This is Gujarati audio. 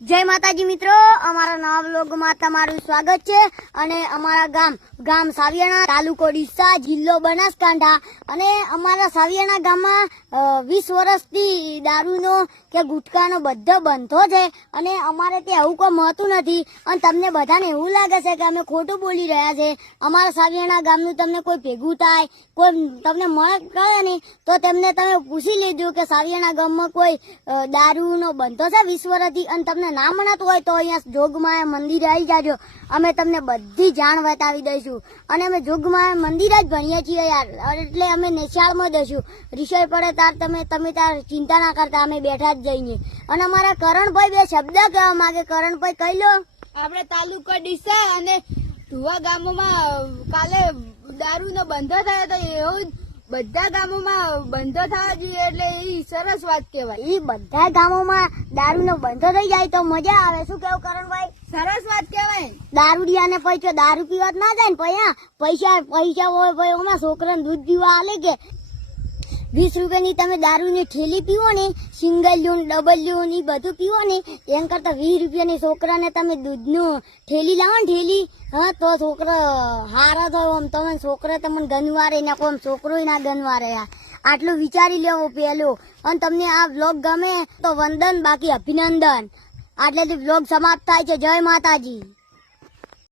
જય માતાજી મિત્રો, અમારા નવા વ્લોગમાં તમારું સ્વાગત છે। અને અમારા ગામ સાવિયાણા, તાલુકો ડીસા, જિલ્લો બનાસકાંઠા। અને અમારા સાવિયાણા ગામમાં 20 વર્ષથી દારૂનો કે ગુટકાનો બધો બંધો છે અને અમારે ત્યાં એવું કોઈ મળતું નથી। અને તમને બધાને એવું લાગે છે કે અમે ખોટું બોલી રહ્યા છે। અમારા સાવિયાણા ગામનું તમને કોઈ ભેગું થાય, કોઈ તમને મળે કહે નહીં તો તેમને તમે પૂછી લેજો કે સાવિયાણા ગામમાં કોઈ દારૂનો બંધો છે 20 વર્ષથી। અને તમને ના મનાતું હોય તો અહીંયા જોગમાયા મંદિરે આવી જાજો, અમે તમને બધી જાણ બતાવી દઈશું। અને અમે જોગમાયા મંદિરે જ ભણીએ છીએ યાર, એટલે અમે નિશાળમાં દઈશું। વિષય પડે તાર તમે તાર ચિંતા ના કરતા, અમે બેઠા જ જઈએ। અને અમારા કરણભાઈ બે શબ્દ કહેવા માંગે, કરણભાઈ કહી લો। આપણે તાલુકો ડીસા અને ધુવા ગામોમાં કાલે દારૂનો બંધો થયો તો એવું જ બધા ગામોમાં બંધો થવા જોઈએ, એટલે એ સરસ વાત કહેવાય। એ બધા ગામોમાં દારૂનો બંધો થઈ જાય તો મજા આવે, શું કેવું કરણભાઈ? સરસ વાત કહેવાય। દારૂડિયાને પૈસો દારૂ પીવા જ ના જાય ને, પૈસા હોય ભાઈ ઓમાં છોકરાને દૂધ પીવા આલે કે 20 રૂપિયાની તમે દારૂની થેલી પીવો ને, સિંગલ લ્યું ડબલ લ્યું એ બધું પીવો ને, એમ કરતા 20 રૂપિયાની છોકરાને તમે દૂધનું થેલી લાવો ને થેલી, હા તો છોકરો હારા થયો। આમ તમે છોકરા તમને ગનવારે ના કોમ છોકરો ના ગનવારે, આટલું વિચારી લેવો પેલું। અને તમને આ વ્લોગ ગમે તો વંદન, બાકી અભિનંદન। આટલેથી વ્લોગ સમાપ્ત થાય છે। જય માતાજી।